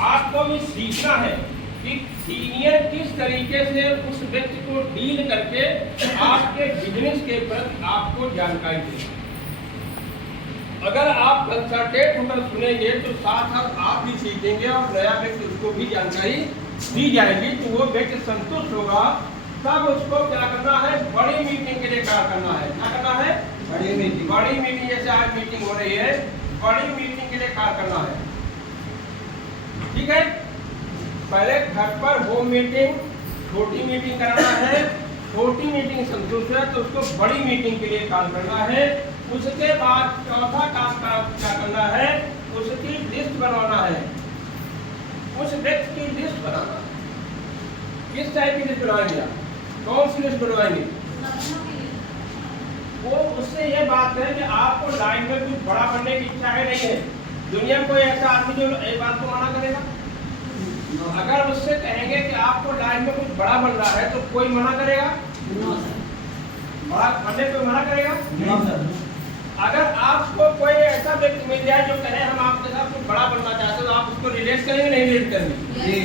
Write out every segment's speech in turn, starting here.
आपको भी सीखना है कि सीनियर किस तरीके से उस व्यक्ति को डील करके आपके बिजनेस के प्रति आपको जानकारी देगा। अगर आप कंसल्टेंट होकर सुनेंगे तो साथ साथ आप भी सीखेंगे और नया व्यक्ति उसको भी जानकारी दी जाएगी, तो वो व्यक्ति संतुष्ट होगा। तब उसको क्या करना है, बड़ी मीटिंग के लिए क्या करना है, क्या करना है, बड़ी मीटिंग जैसे आज मीटिंग हो रही है, बड़ी मीटिंग के लिए क्या करना है। ठीक है, पहले घर पर होम मीटिंग, छोटी मीटिंग कराना है। छोटी मीटिंग संतुष्ट है तो उसको बड़ी मीटिंग के लिए काम करना है। उसके बाद चौथा काम क्या करना है, उसकी लिस्ट बनवाना है। उस व्यक्ति की लिस्ट बनाना, किस टाइप की लिस्ट बनवाएंगे, कौन सी लिस्ट बनवाएंगे। वो उससे ये बात है कि आपको लाइन में कुछ बड़ा बनने की इच्छा है नहीं है। दुनिया में कोई ऐसा आदमी जो ये बात को मना करेगा। अगर उससे कहेंगे कि आपको लाइन में कुछ बड़ा बन रहा है तो कोई मना करेगा, बड़ा बनने को मना करेगा। अगर आपको कोई ऐसा व्यक्ति मिल जाए जो कहे हम आपके साथ कुछ बड़ा बनना चाहते हैं तो आप उसको रिलेट करेंगे, नहीं रिलेट करेंगे,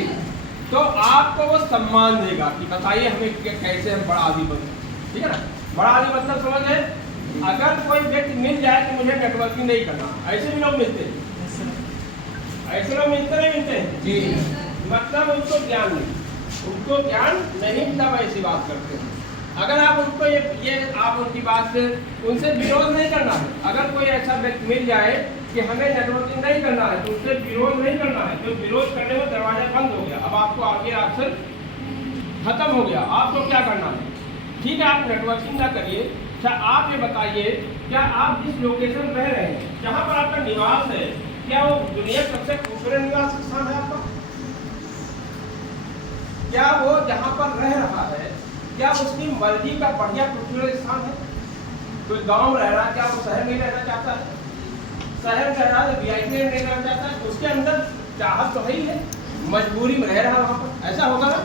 तो आपको वो सम्मान देगा कि बताइए हमें कैसे हम बड़ा आदमी बन सकते। ठीक है ना, बड़ा आदमी मतलब समझ गए। अगर कोई व्यक्ति मिल जाए तो मुझे नेटवर्किंग नहीं करना, ऐसे भी लोग मिलते हैं, ऐसे लोग मिलते नहीं मिलते हैं जी, मतलब उनको ज्ञान नहीं, उनको ज्ञान नहीं तब ऐसी बात करते हैं। अगर आप उनको ये आप उनकी बात से उनसे विरोध नहीं करना है। अगर कोई ऐसा व्यक्ति मिल जाए कि हमें नेटवर्किंग नहीं करना है तो उससे विरोध नहीं करना है, तो विरोध करने में दरवाजा बंद हो गया। अब आपको आगे ऑप्शन खत्म हो गया, आपको क्या करना है। ठीक है, आप नेटवर्किंग ना करिए। अच्छा आप ये बताइए, क्या आप जिस लोकेशन रह रहे हैं, जहाँ पर आपका निवास है, क्या वो दुनिया सबसे खूबसूरत निवास स्थान है आपका? क्या वो जहाँ पर रह रहा है क्या उसकी मर्जी का बढ़िया खूबसूरत स्थान है? कोई गांव रह रहा है, क्या वो शहर में रहना चाहता है? शहर में रह रहा है, वीआईपी में रहना चाहता है, उसके अंदर चाहत तो है ही है, मजबूरी में रह रहा है वहाँ पर, ऐसा होगा ना।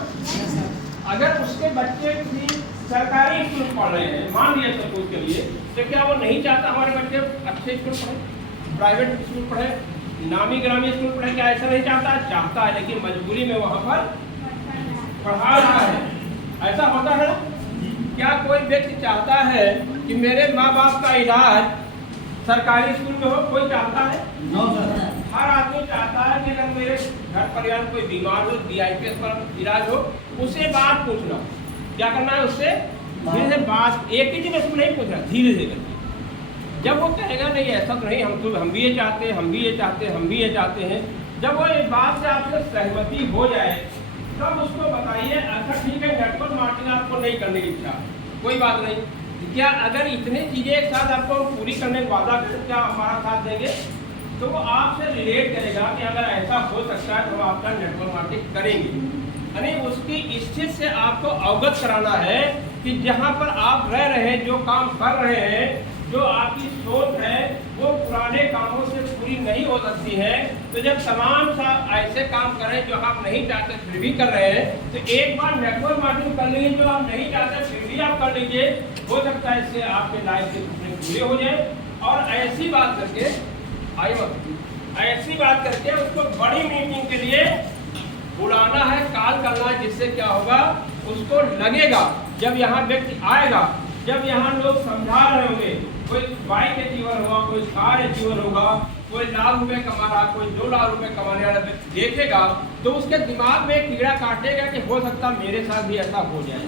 अगर उसके बच्चे किसी सरकारी स्कूल में पढ़ रहे हैं, मान लिया सपोज के लिए, तो क्या वो नहीं चाहता हमारे बच्चे अच्छे स्कूल पढ़े, प्राइवेट स्कूल पढ़े, नामी ग्रामी स्कूल पढ़े? क्या ऐसा नहीं चाहता? चाहता है, लेकिन मजबूरी में वहाँ पर पढ़ा रहा है। ऐसा होता है। क्या कोई व्यक्ति चाहता है कि मेरे माँ बाप का इलाज सरकारी स्कूल में हो? कोई चाहता है? हर आदमी चाहता है कि अगर मेरे घर परिवार कोई बीमार हो, DIPS पर इलाज हो, उससे बात पूछना। क्या करना है उससे? धीरे से बात, एक ही दिन उसमें नहीं पूछना, धीरे धीरे करके। जब वो कहेगा नहीं ऐसा तो नहीं, हम भी ये चाहते हैं, हम भी ये चाहते हैं, हम भी ये चाहते हैं, जब वो इस बात से आपसे सहमति हो जाए तब उसको बताइए अच्छा ठीक है नेटवर्क मार्केटिंग आपको नहीं करने की इच्छा, कोई बात नहीं। क्या अगर इतनी चीज़ें एक साथ आपको पूरी करने का वादा करें, क्या हमारा साथ देंगे? तो वो आपसे रिलेट करेगा कि अगर ऐसा हो सकता है तो हम आपका नेटवर्क मार्केटिंग करेंगे। यानी उसकी स्थिति से आपको अवगत कराना है कि जहाँ पर आप रह रहे हैं, जो काम कर रहे हैं, जो आपकी सोच है वो पुराने कामों से पूरी नहीं हो सकती है। तो जब तमाम सा ऐसे काम करें जो आप नहीं चाहते फिर भी कर रहे हैं, तो एक बार नेटवर्क मार्केटिंग कर लीजिए, जो आप नहीं चाहते फिर भी आप कर लीजिए। हो सकता है इससे आपके लाइफ के सपने पूरे हो जाए। और ऐसी बात करके उसको बड़ी मीटिंग के लिए बुलाना है, कॉल करना है, जिससे क्या होगा उसको लगेगा जब यहाँ व्यक्ति आएगा, जब यहाँ लोग समझा रहे होंगे, कोई बाइक अचीवर होगा, कोई कार अचीवर होगा, कोई लाख रुपए कमा रहा, कोई 2 लाख रुपए कमाने वाला व्यक्ति देखेगा तो उसके दिमाग में कीड़ा काटेगा कि हो सकता मेरे साथ भी ऐसा हो जाए।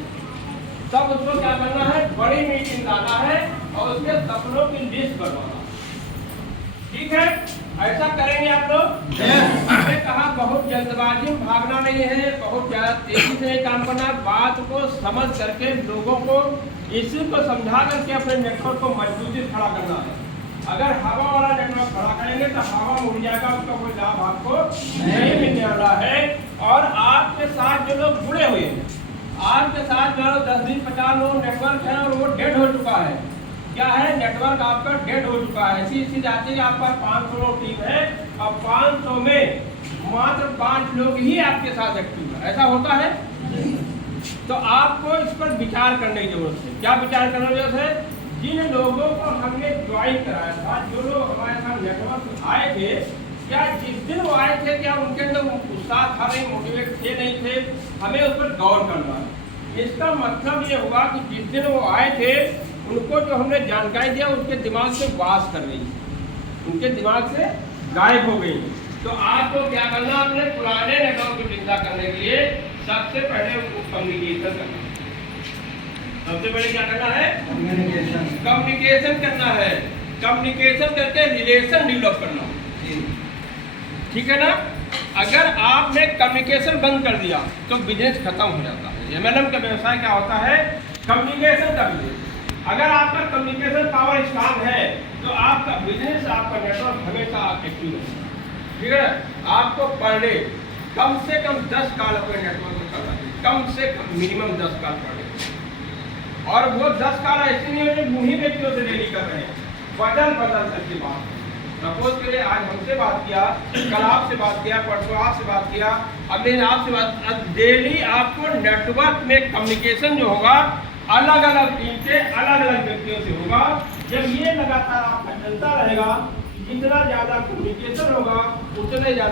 तब उसको क्या करना है, बड़ी मीटिंग लाना है और उसके सपनों की लिस्ट बनवाना। ठीक है, ऐसा करेंगे आप लोग। मैंने कहा बहुत जल्दबाजी में भागना नहीं है, बहुत ज्यादा तेजी से काम करना, बात को समझ करके लोगों को इसी को समझा करके अपने नेटवर्क को मजबूती खड़ा करना है। अगर हवा वाला नेटवर्क खड़ा करेंगे तो हवा उड़ जाएगा, उसका कोई लाभ आपको नहीं मिलने वाला है। और आपके साथ जो लोग जुड़े हुए हैं, आपके साथ जो 10 दिन 50 लोग नेटवर्क है और वो डेड हो चुका है, क्या है नेटवर्क आपका डेड हो चुका है। ऐसी स्थिति आती है कि आपका 500 लोग टीम है और 500 में मात्र 5 लोग ही आपके साथ एक्टिव है, ऐसा होता है। तो आपको इस पर विचार करने की जरूरत है। क्या विचार करने की जरूरत है? जिन लोगों को हमने ज्वाइन कराया था, जो लोग हमारे साथ नेटवर्क आए थे, क्या जिस दिन वो आए थे क्या उनके अंदर उत्साह था नहीं, मोटिवेट थे नहीं थे, हमें उस पर गौर करना है। इसका मतलब ये हुआ कि जिस दिन वो आए थे उनको जो हमने जानकारी दिया उनके दिमाग से वास कर गई, उनके दिमाग से गायब हो गई। तो आपको क्या करना, अपने पुराने नेताओं की चिंता करने के लिए सबसे पहले उनको कम्युनिकेशन करना है। सबसे पहले क्या करना है, कम्युनिकेशन करना है। कम्युनिकेशन करके रिलेशन डेवलप करना, ठीक है ना। अगर आपने कम्युनिकेशन बंद कर दिया तो बिजनेस खत्म हो जाता है। एमएलएम का व्यवसाय क्या होता है, कम्युनिकेशन का बिजनेस। अगर आपका कम्युनिकेशन पावर स्ट्रांग है तो आपका बिजनेस, आपका नेटवर्क हमेशा एक्टिव रहेगा, ठीक है। आपको पर डे कम से कम 10 कॉल अपने नेटवर्क में करना चाहिए, कम से कम मिनिमम 10 कॉल पर डे। और वो 10 कॉल ऐसे नहीं है मुंह ही व्यक्तियों से डेली कर रहे हैं, बदल बदल करके बात। सपोज के लिए आज हमसे बात किया, कल आपसे बात किया, परसों आपसे बात किया, अगले दिन आपसे बात। डेली आपको नेटवर्क में कम्युनिकेशन जो होगा अलग अलग टीम से अलग अलग व्यक्तियों से होगा। जब ये लगातार आपका चलता रहेगा, जितना ज्यादा कम्युनिकेशन होगा उतने ज्यादा